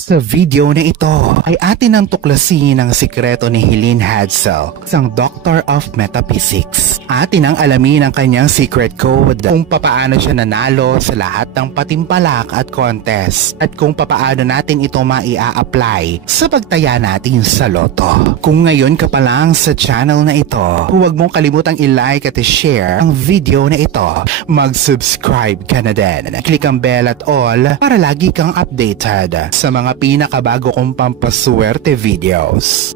Sa video na ito ay atin ang tuklasin ang sikreto ni Helene Hadsell, isang Doctor of Metaphysics. Atin ang alamin ang kanyang secret code, kung papaano siya nanalo sa lahat ng patimpalak at contest, at kung papaano natin ito maia-apply sa pagtaya natin sa loto. Kung ngayon ka pa lang sa channel na ito, huwag mong kalimutang i-like at i-share ang video na ito. Mag-subscribe ka na din. Click ang bell at all para lagi kang updated sa mga pinakabago kong pampaswerte videos.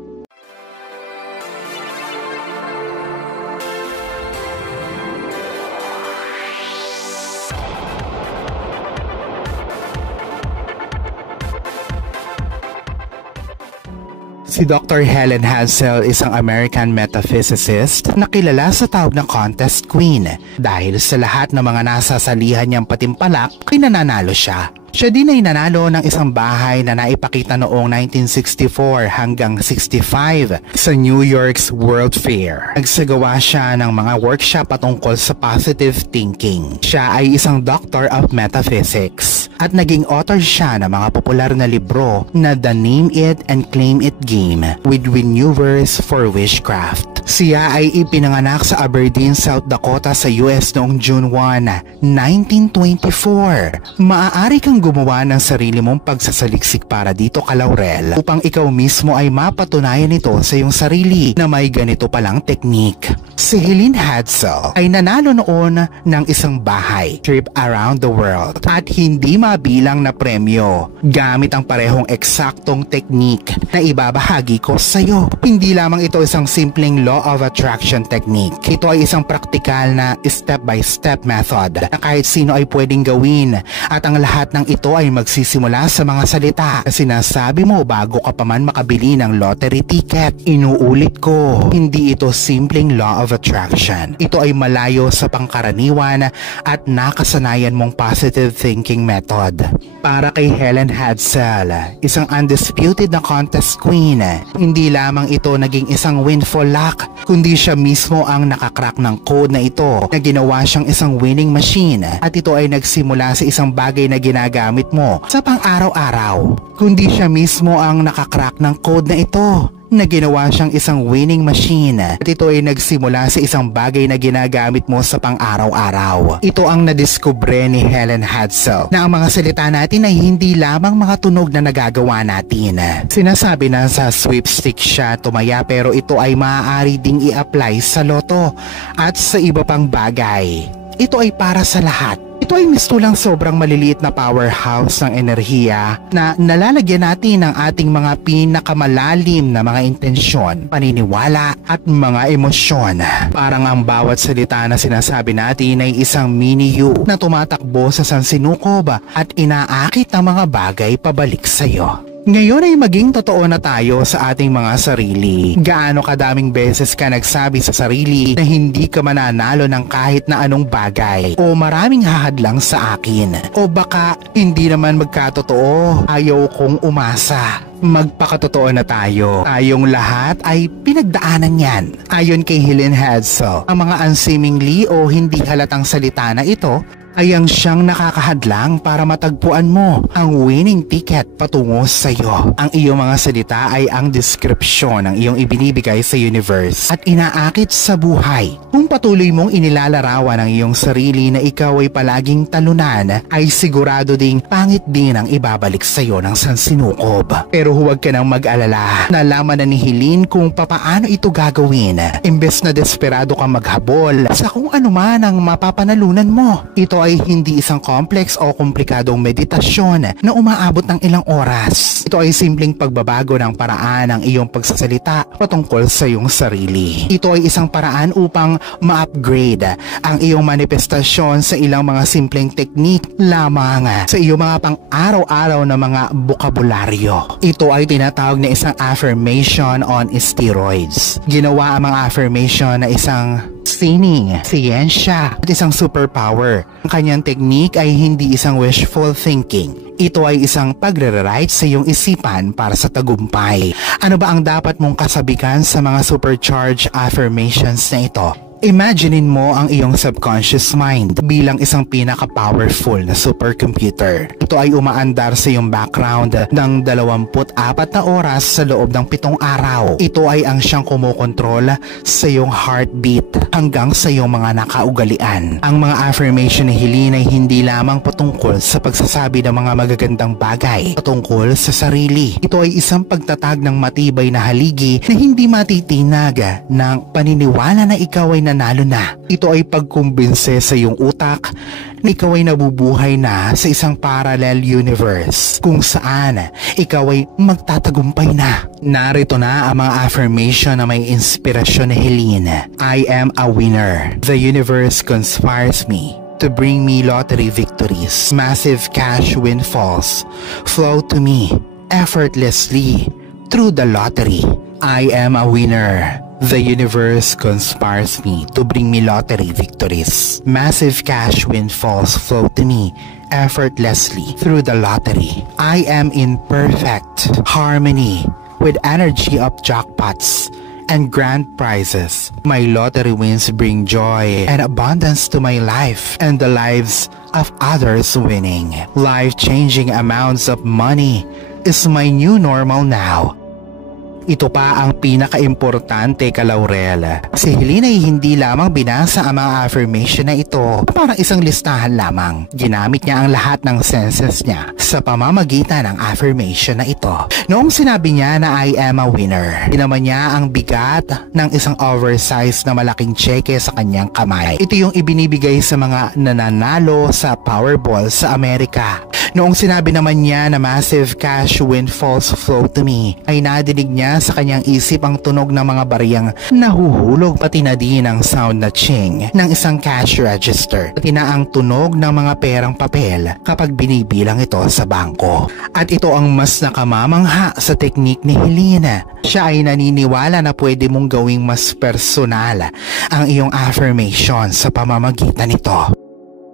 Si Dr. Helene Hadsell isang American metaphysicist na kilala sa tawag na Contest Queen dahil sa lahat ng mga nasasalihan niyang patimpalak ay nananalo siya. Siya din ay nanalo ng isang bahay na naipakita noong 1964 hanggang 65 sa New York's World Fair. Nagsagawa siya ng mga workshop patungkol sa positive thinking. Siya ay isang Doctor of Metaphysics at naging author siya ng mga popular na libro na The Name It and Claim It Game with Maneuvers for Witchcraft. Siya ay ipinanganak sa Aberdeen, South Dakota sa US noong June 1, 1924. Maaari kang gumawa ng sarili mong pagsasaliksik para dito ka Laurel upang ikaw mismo ay mapatunayan ito sa iyong sarili na may ganito palang teknik. Si Helene Hadsell ay nanalo noon ng isang bahay trip around the world at hindi mabilang na premyo gamit ang parehong eksaktong teknik na ibabahagi ko sa iyo. Hindi lamang ito isang simpleng law of attraction technique. Ito ay isang praktikal na step-by-step method na kahit sino ay pwedeng gawin at ang lahat ng ito ay magsisimula sa mga salita na sinasabi mo bago ka pa man makabili ng lottery ticket. Inuulit ko, hindi ito simpleng law of attraction. Ito ay malayo sa pangkaraniwan at nakasanayan mong positive thinking method. Para kay Helene Hadsell, isang undisputed na contest queen, hindi lamang ito naging isang windfall luck, kundi siya mismo ang nakakrak ng code na ito na ginawa siyang isang winning machine at ito ay nagsimula sa isang bagay na ginagamit mo sa pang-araw-araw. Kundi siya mismo ang nakakrak ng code na ito na ginawa siyang isang winning machine at ito ay nagsimula sa isang bagay na ginagamit mo sa pang-araw-araw. Ito ang nadiskubre ni Helene Hadsell na ang mga salita natin ay hindi lamang mga tunog na nagagawa natin. Sinasabi na sa sweepstakes siya tumaya pero ito ay maaari ding i-apply sa loto at sa iba pang bagay. Ito ay para sa lahat. Ito ay mistulang sobrang maliliit na powerhouse ng enerhiya na nalalagyan natin ng ating mga pinakamalalim na mga intensyon, paniniwala at mga emosyon. Parang ang bawat salita na sinasabi natin ay isang mini you na tumatakbo sa sansinukob at inaakit ang mga bagay pabalik sa iyo. Ngayon ay maging totoo na tayo sa ating mga sarili. Gaano kadaming beses ka nagsabi sa sarili na hindi ka mananalo ng kahit na anong bagay o maraming hahadlang sa akin o baka hindi naman magkatotoo, ayaw kong umasa. Magpakatotoo na tayo. Tayong lahat ay pinagdaanan yan. Ayon kay Helene Hadsell, ang mga unseemingly o hindi halatang salita na ito ay ang siyang nakakahadlang para matagpuan mo ang winning ticket patungo sa iyo. Ang iyong mga salita ay ang deskripsyon ng iyong ibinibigay sa universe at inaakit sa buhay. Kung patuloy mong inilalarawan ang iyong sarili na ikaw ay palaging talunan, ay sigurado ding pangit din ang ibabalik sa iyo ng sansinukob. Pero huwag ka nang mag-alala. Nalaman na ni Helene kung papaano ito gagawin. Imbes na desperado kang maghabol sa kung ano man ang mapapanalunan mo, ito ay hindi isang complex o komplikadong meditasyon na umaabot ng ilang oras. Ito ay simpleng pagbabago ng paraan ng iyong pagsasalita patungkol sa iyong sarili. Ito ay isang paraan upang ma-upgrade ang iyong manifestasyon sa ilang mga simpleng teknik lamang sa iyong mga pang-araw-araw na mga bokabularyo. Ito ay tinatawag na isang affirmation on steroids. Ginawa ang mga affirmation na isang sining, siyensya at isang superpower. Ang kanyang teknik ay hindi isang wishful thinking. Ito ay isang pagre-rewrite sa iyong isipan para sa tagumpay. Ano ba ang dapat mong kasabikan sa mga supercharged affirmations na ito? Imaginein mo ang iyong subconscious mind bilang isang pinaka-powerful na supercomputer. Ito ay umaandar sa iyong background ng 24 na oras sa loob ng 7 araw. Ito ay ang siyang kumokontrol sa iyong heartbeat hanggang sa iyong mga nakaugalian. Ang mga affirmation ni Helene ay hindi lamang patungkol sa pagsasabi ng mga magagandang bagay patungkol sa sarili. Ito ay isang pagtatag ng matibay na haligi na hindi matitinag ng paniniwala na ikaw ay nanalo na. Ito ay pagkumbinse sa iyong utak na ikaw ay nabubuhay na sa isang parallel universe kung saan ikaw ay magtatagumpay na. Narito na ang mga affirmation na may inspirasyon ni Helene. I am a winner. The universe conspires me to bring me lottery victories. Massive cash windfalls flow to me effortlessly through the lottery. I am a winner. The universe conspires me to bring me lottery victories. Massive cash windfalls flow to me effortlessly through the lottery. I am in perfect harmony with energy of jackpots and grand prizes. My lottery wins bring joy and abundance to my life and the lives of others winning. Life-changing amounts of money is my new normal now. Ito pa ang pinaka-importante, Kalaurel. Si Helene ay hindi lamang binasa ang mga affirmation na ito parang isang listahan lamang. Ginamit niya ang lahat ng senses niya sa pamamagitan ng affirmation na ito. Noong sinabi niya na I am a winner, ginaman niya ang bigat ng isang oversized na malaking cheque sa kanyang kamay. Ito yung ibinibigay sa mga nananalo sa Powerball sa Amerika. Noong sinabi naman niya na massive cash windfalls flow to me, ay nadinig niya sa kanyang isip ang tunog ng mga bariyang nahuhulog pati na din ang sound na ching ng isang cash register pati na ang tunog ng mga perang papel kapag binibilang ito sa bangko. At ito ang mas nakamamangha sa teknik ni Helene. Siya ay naniniwala na pwede mong gawing mas personal ang iyong affirmation sa pamamagitan nito.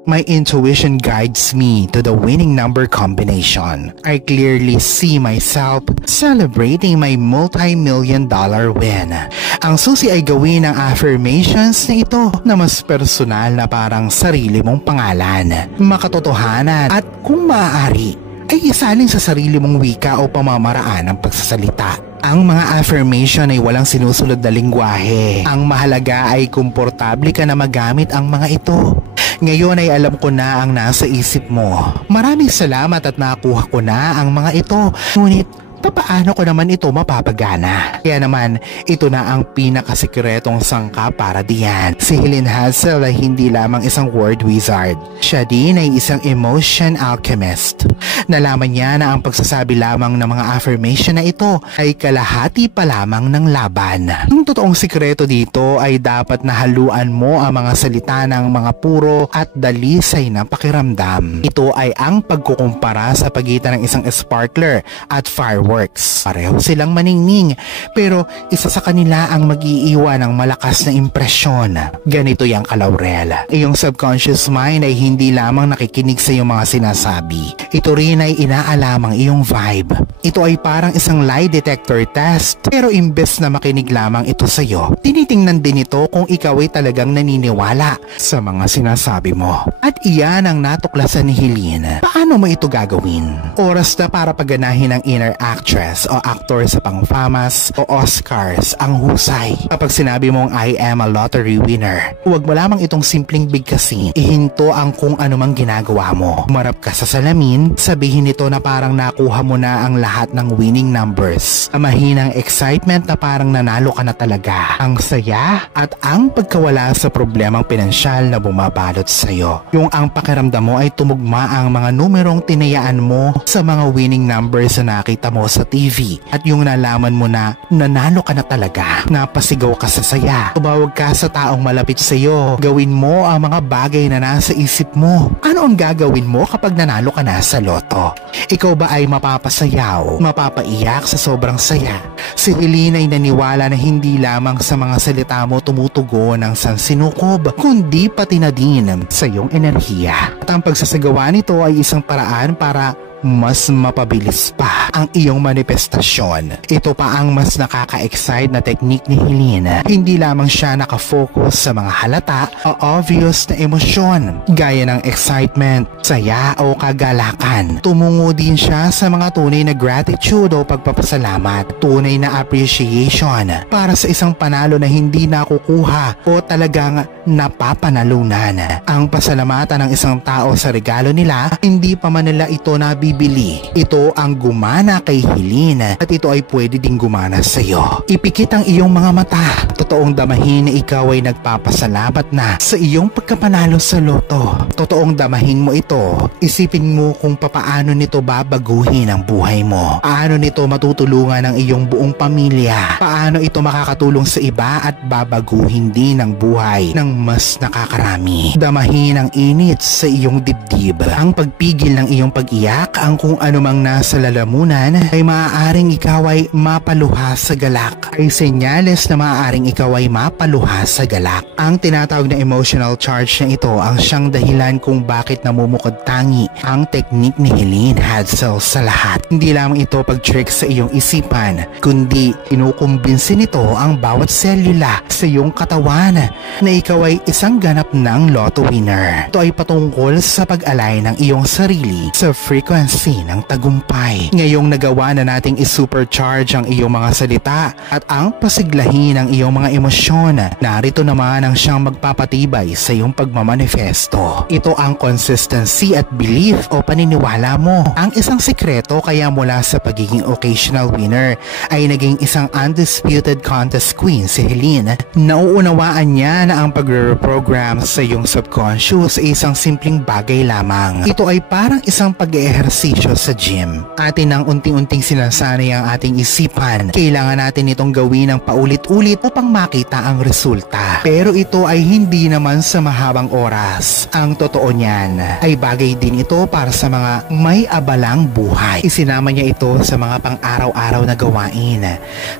My intuition guides me to the winning number combination. I clearly see myself celebrating my multi-million-dollar win. Ang susi ay gawin ang affirmations na ito na mas personal na parang sarili mong pangalan, makatotohanan at kung maaari ay isalin sa sarili mong wika o pamamaraan ng pagsasalita. Ang mga affirmation ay walang sinusunod na lingwahe. Ang mahalaga ay komportable ka na magamit ang mga ito. Ngayon ay alam ko na ang nasa isip mo. Maraming salamat at nakuha ko na ang mga ito. Ngunit papaano ko naman ito mapapagana? Kaya naman, ito na ang pinakasikretong sangka para diyan. Si Helene Hansel ay hindi lamang isang word wizard. Siya din ay isang emotion alchemist. Nalaman niya na ang pagsasabi lamang ng mga affirmation na ito ay kalahati pa lamang ng laban. Ang totoong sikreto dito ay dapat nahaluan mo ang mga salita ng mga puro at dalisay na pakiramdam. Ito ay ang pagkukumpara sa pagitan ng isang sparkler at fireworks. Pareho silang maningning, pero isa sa kanila ang mag-iiwan ng malakas na impresyon. Ganito yung Kalaurel. Iyong subconscious mind ay hindi lamang nakikinig sa iyong mga sinasabi. Ito rin ay inaalamang iyong vibe. Ito ay parang isang lie detector test, pero imbes na makinig lamang ito sa iyo, tinitingnan din ito kung ikaw ay talagang naniniwala sa mga sinasabi mo. At iyan ang natuklasan ni Helene. Paano mo ito gagawin? Oras na para pagganahin ang inner actress o actor sa pang-FAMAS o Oscars ang husay. Kapag sinabi mong I am a lottery winner, huwag mo lamang itong simpleng bigkasin. Ihinto ang kung anumang ginagawa mo. Umarap ka sa salamin, sabihin nito na parang nakuha mo na ang lahat ng winning numbers. Ang mahinang excitement na parang nanalo ka na talaga. Ang saya at ang pagkawala sa problemang pinansyal na bumabalot sa'yo. Yung ang pakiramdam mo ay tumugma ang mga numerong tinayaan mo sa mga winning numbers na nakita mo sa TV. At yung nalaman mo na nanalo ka na talaga. Napasigaw ka sa saya. Tumawag ka sa taong malapit sa'yo. Gawin mo ang mga bagay na nasa isip mo. Ano ang gagawin mo kapag nanalo ka na sa loto? Ikaw ba ay mapapasayaw, mapapaiyak sa sobrang saya? Si Helene ay naniwala na hindi lamang sa mga salita mo tumutugon ang sansinukob, kundi pati na din sa iyong enerhiya. At ang pagsasagawa nito ay isang paraan para mas mapabilis pa ang iyong manifestasyon. Ito pa ang mas nakaka-excite na technique ni Helene. Hindi lamang siya nakafocus sa mga halata o obvious na emosyon gaya ng excitement, saya o kagalakan. Tumungo din siya sa mga tunay na gratitude o pagpapasalamat, tunay na appreciation para sa isang panalo na hindi nakukuha o talagang napapanalunan. Ang pasalamatan ng isang tao sa regalo nila, hindi pa man nila ito nabibili. Ito ang gumana kay Helene at ito ay pwede ding gumana sa iyo. Ipikit ang iyong mga mata. Totoong damahin na ikaw ay nagpapasalamat na sa iyong pagkapanalo sa loto. Totoong damahin mo ito. Isipin mo kung papaano nito babaguhin ang buhay mo. Paano nito matutulungan ang iyong buong pamilya. Paano ito makakatulong sa iba at babaguhin din ang buhay ng mas nakakarami. Damahin ang init sa iyong dibdib. Ang pagpigil ng iyong pag-iyak, ang kung anumang nasa lalamunan ay maaaring ikaw ay mapaluha sa galak. Ay senyales na maaaring ikaw ay mapaluha sa galak. Ang tinatawag na emotional charge na ito ang siyang dahilan kung bakit namumukod tangi ang teknik ni Helene Hadsell sa lahat. Hindi lamang ito pag-trick sa iyong isipan, kundi inukumbinsin nito ang bawat selula sa iyong katawan na ikaw ay isang ganap ng lotto winner. Ito ay patungkol sa pag-align ng iyong sarili sa frequency ng tagumpay. Ngayong nagawa na nating i-supercharge ang iyong mga salita at ang pasiglahin ng iyong mga emosyon, narito naman ang siyang magpapatibay sa iyong pagmamanifesto. Ito ang consistency at belief o paniniwala mo. Ang isang sikreto kaya mula sa pagiging occasional winner ay naging isang undisputed contest queen si Helene. Nauunawaan niya na ang pagre-reprogram sa iyong subconscious ay isang simpleng bagay lamang. Ito ay parang isang pag-eehersisyo sa gym. Atin ang unting-unting sinasanay ang ating isipan. Kailangan natin itong gawin ng paulit-ulit upang makita ang resulta. Pero ito ay hindi naman sa mahabang oras. Ang totoo niyan ay bagay din ito para sa mga may abalang buhay. Isinama niya ito sa mga pang-araw-araw na gawain.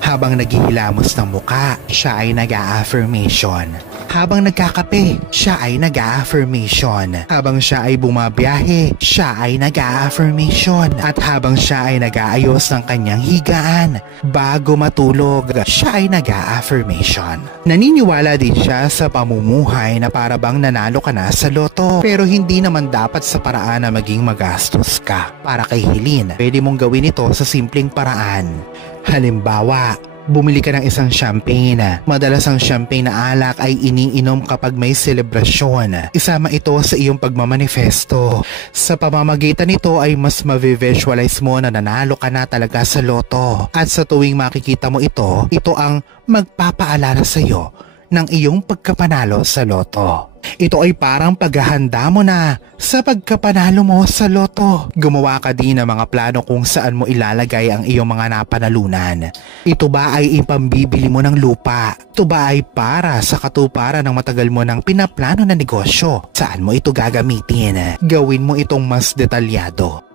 Habang naghihilamos ng muka, siya ay nag-a-affirmation. Habang nagkakape, siya ay nag-a-affirmation. Habang siya ay bumabiyahe, siya ay nag-a-affirmation. At habang siya ay nag-aayos ng kanyang higaan, bago matulog, siya ay nag-a-affirmation. Naniniwala din siya sa pamumuhay na para bang nanalo ka na sa loto. Pero hindi naman dapat sa paraan na maging magastos ka. Para kay Helene, pwede mong gawin ito sa simpleng paraan. Halimbawa, bumili ka ng isang champagne. Madalas ang champagne na alak ay iniinom kapag may selebrasyon. Isama ito sa iyong pagmamanifesto. Sa pamamagitan nito ay mas ma-visualize mo na nanalo ka na talaga sa loto. At sa tuwing makikita mo ito, ito ang magpapaalala sa iyo ng iyong pagkapanalo sa loto. Ito ay parang paghahanda mo na sa pagkapanalo mo sa loto. Gumawa ka din ng mga plano kung saan mo ilalagay ang iyong mga napanalunan. Ito ba ay ipambibili mo ng lupa? Ito ba ay para sa katuparan ng matagal mo ng pinaplano na negosyo? Saan mo ito gagamitin? Gawin mo itong mas detalyado.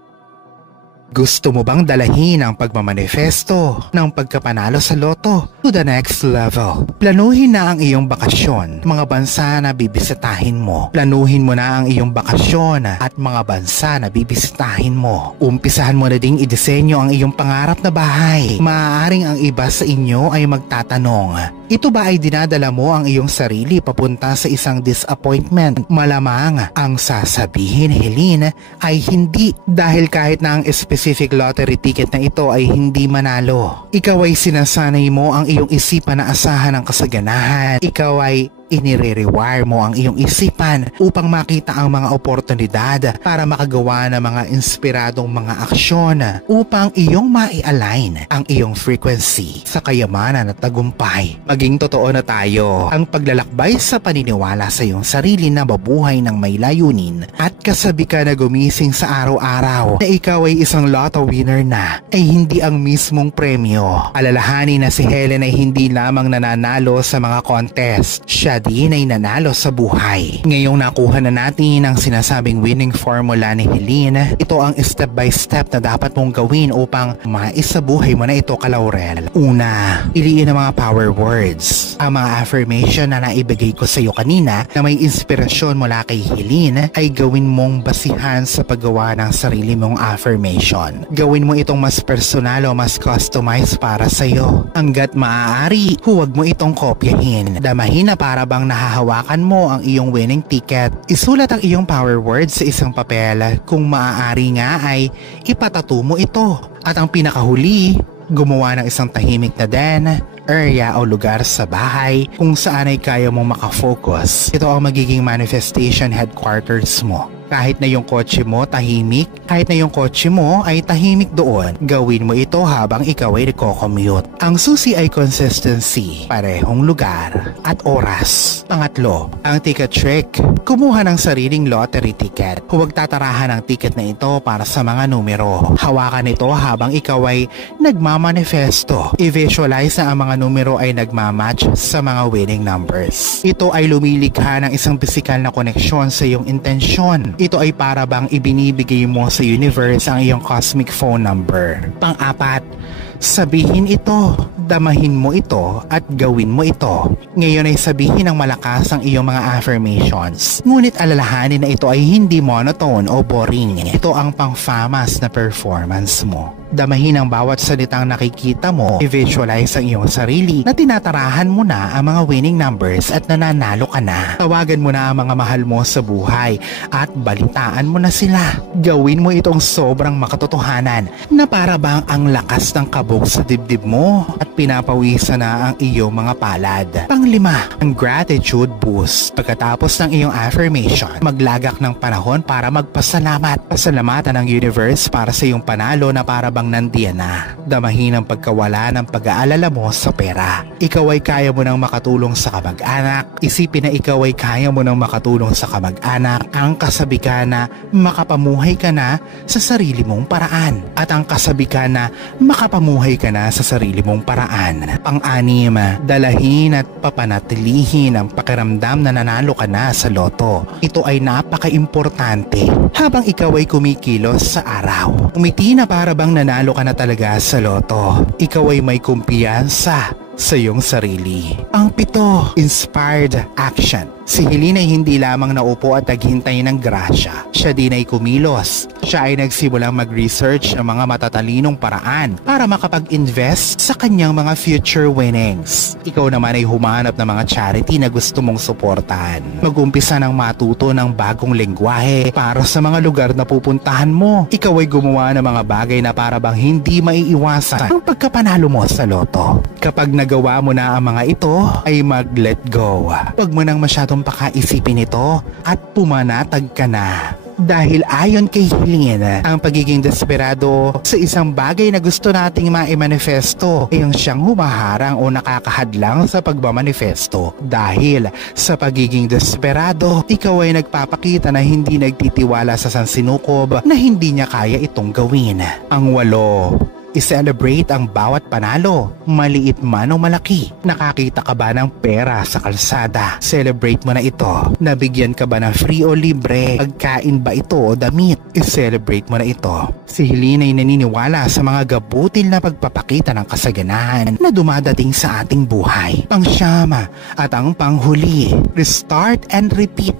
Gusto mo bang dalahin ang pagmamanifesto ng pagkapanalo sa loto to the next level? Planuhin na ang iyong bakasyon, mga bansa na bibisitahin mo. Planuhin mo na ang iyong bakasyon at mga bansa na bibisitahin mo. Umpisahan mo na ding idisenyo ang iyong pangarap na bahay. Maaaring ang iba sa inyo ay magtatanong, ito ba ay dinadala mo ang iyong sarili papunta sa isang disappointment? Malamang ang sasabihin, Helene, ay hindi, dahil kahit na ang specific lottery ticket na ito ay hindi manalo. Ikaw ay sinasanay mo ang iyong isipan na asahan ang kasaganahan. Ikaw ay inire-rewire mo ang iyong isipan upang makita ang mga oportunidad para makagawa ng mga inspiradong mga aksyon upang iyong mai-align ang iyong frequency sa kayamanan at tagumpay. Maging totoo na tayo, ang paglalakbay sa paniniwala sa iyong sarili na mabuhay ng may layunin at kasabi ka na gumising sa araw-araw na ikaw ay isang lotto winner na ay hindi ang mismong premyo. Alalahanin na si Helen ay hindi lamang nananalo sa mga contest. Siya siya din ay nanalo sa buhay. Ngayong nakuha na natin ang sinasabing winning formula ni Helene, ito ang step by step na dapat mong gawin upang maisabuhay mo na ito, Kalaurel. Una, piliin ang mga power words. Ang mga affirmation na naibigay ko sa iyo kanina na may inspirasyon mula kay Helene ay gawin mong basihan sa paggawa ng sarili mong affirmation. Gawin mo itong mas personal o mas customized para sa iyo. Hanggat maaari, huwag mo itong kopyahin. Damahin na para bang nahahawakan mo ang iyong winning ticket. Isulat ang iyong power words sa isang papel. Kung maaari nga ay ipatato mo ito. At ang pinakahuli, gumawa ng isang tahimik na den, area o lugar sa bahay kung saan ay kaya mong makafocus. Ito ang magiging manifestation headquarters mo. Kahit na yung kotse mo tahimik, kahit na yung kotse mo ay tahimik doon, gawin mo ito habang ikaw ay nagko-commute. Ang susi ay consistency, parehong lugar at oras. Pangatlo, ang ticket trick. Kumuha ng sariling lottery ticket. Huwag tatarahan ang ticket na ito para sa mga numero. Hawakan ito habang ikaw ay nagmamanifesto. I-visualize na ang mga numero ay nagmamatch sa mga winning numbers. Ito ay lumilikha ng isang pisikal na koneksyon sa iyong intensyon. Ito ay para bang ibinibigay mo sa universe ang iyong cosmic phone number. Pang-apat, sabihin ito, damahin mo ito at gawin mo ito. Ngayon ay sabihin ng malakas ang iyong mga affirmations. Ngunit alalahanin na ito ay hindi monotone o boring. Ito ang pang-famas na performance mo. Damahin ang bawat salitang nakikita mo, i-visualize ang iyong sarili na tinatarahan mo na ang mga winning numbers at nananalo ka na. Tawagan mo na ang mga mahal mo sa buhay at balitaan mo na sila. Gawin mo itong sobrang makatotohanan na para bang ang lakas ng kabog sa dibdib mo at pinapawisan na ang iyong mga palad. Panglima, ang gratitude boost. Pagkatapos ng iyong affirmation, maglagak ng panahon para magpasalamat. Pasalamatan ang universe para sa iyong panalo na para bang nandiyan na. Damahin ang pagkawala ng pag-aalala mo sa pera. Ikaw ay kaya mo nang makatulong sa kamag-anak. Isipin na ikaw ay kaya mo nang makatulong sa kamag-anak. Ang kasabihan na makapamuhay ka na sa sarili mong paraan. At ang kasabihan na makapamuhay ka na sa sarili mong paraan. Pang-anim, dalahin at papanatilihin ang pakiramdam na nanalo ka na sa loto. Ito ay napaka-importante habang ikaw ay kumikilos sa araw. Umiti na para bang nanalo ka na talaga sa loto. Ikaw ay may kumpiyansa sa iyong sarili. Ang pito, inspired action. Si Helene ay hindi lamang naupo at naghintay ng grasya. Siya din ay kumilos. Siya ay nagsimulang mag-research ng mga matatalinong paraan para makapag-invest sa kanyang mga future winnings. Ikaw naman ay humanap ng mga charity na gusto mong suportahan. Mag-umpisa ng matuto ng bagong lengguwahe para sa mga lugar na pupuntahan mo. Ikaw ay gumawa ng mga bagay na para bang hindi maiiwasan ang pagkapanalo mo sa loto. Kapag nagawa mo na ang mga ito, ay mag-let go. Huwag mo nang masyadong pakaisipin ito at pumanatag ka na. Dahil ayon kay Helene, ang pagiging desperado sa isang bagay na gusto nating maimanifesto ay ang siyang humaharang o nakakahadlang sa pagmamanifesto. Dahil sa pagiging desperado, ikaw ay nagpapakita na hindi nagtitiwala sa sansinukob na hindi niya kaya itong gawin. Ang 8, i-celebrate ang bawat panalo, maliit man o malaki. Nakakita ka ba ng pera sa kalsada? Celebrate mo na ito. Nabigyan ka ba ng free o libre? Pagkain ba ito o damit? I-celebrate mo na ito. Si Helene ay naniniwala sa mga gabutil na pagpapakita ng kasaganahan na dumadating sa ating buhay. Pangsyama at ang panghuli, restart and repeat.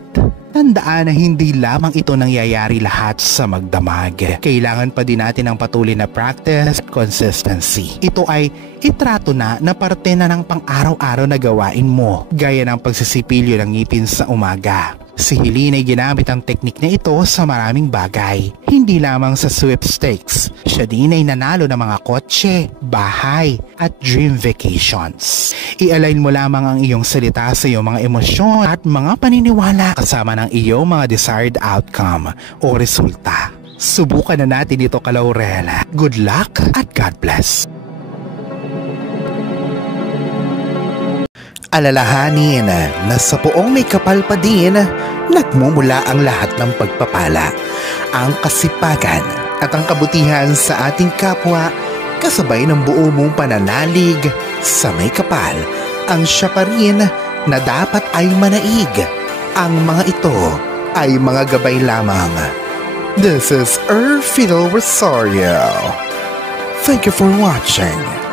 Tandaan na hindi lamang ito nangyayari lahat sa magdamag. Kailangan pa din natin ng patuloy na practice at consistency. Ito ay itrato na parte na ng pang-araw-araw na gawain mo, gaya ng pagsisipilyo ng ngipin sa umaga. Si Helene ay ginamit ang teknik na ito sa maraming bagay, hindi lamang sa sweepstakes. Siya din ay nanalo ng mga kotse, bahay at dream vacations. I-align mo lamang ang iyong salita sa iyong mga emosyon at mga paniniwala kasama ng iyong mga desired outcome o resulta. Subukan na natin ito, Kalaurel. Good luck at God bless. Alalahanin na sa poong may kapal pa din, nagmumula ang lahat ng pagpapala, ang kasipagan at ang kabutihan sa ating kapwa, kasabay ng buo mong pananalig sa may kapal, ang siya pa rin na dapat ay manaig. Ang mga ito ay mga gabay lamang. This is Erfidel Rosario. Thank you for watching.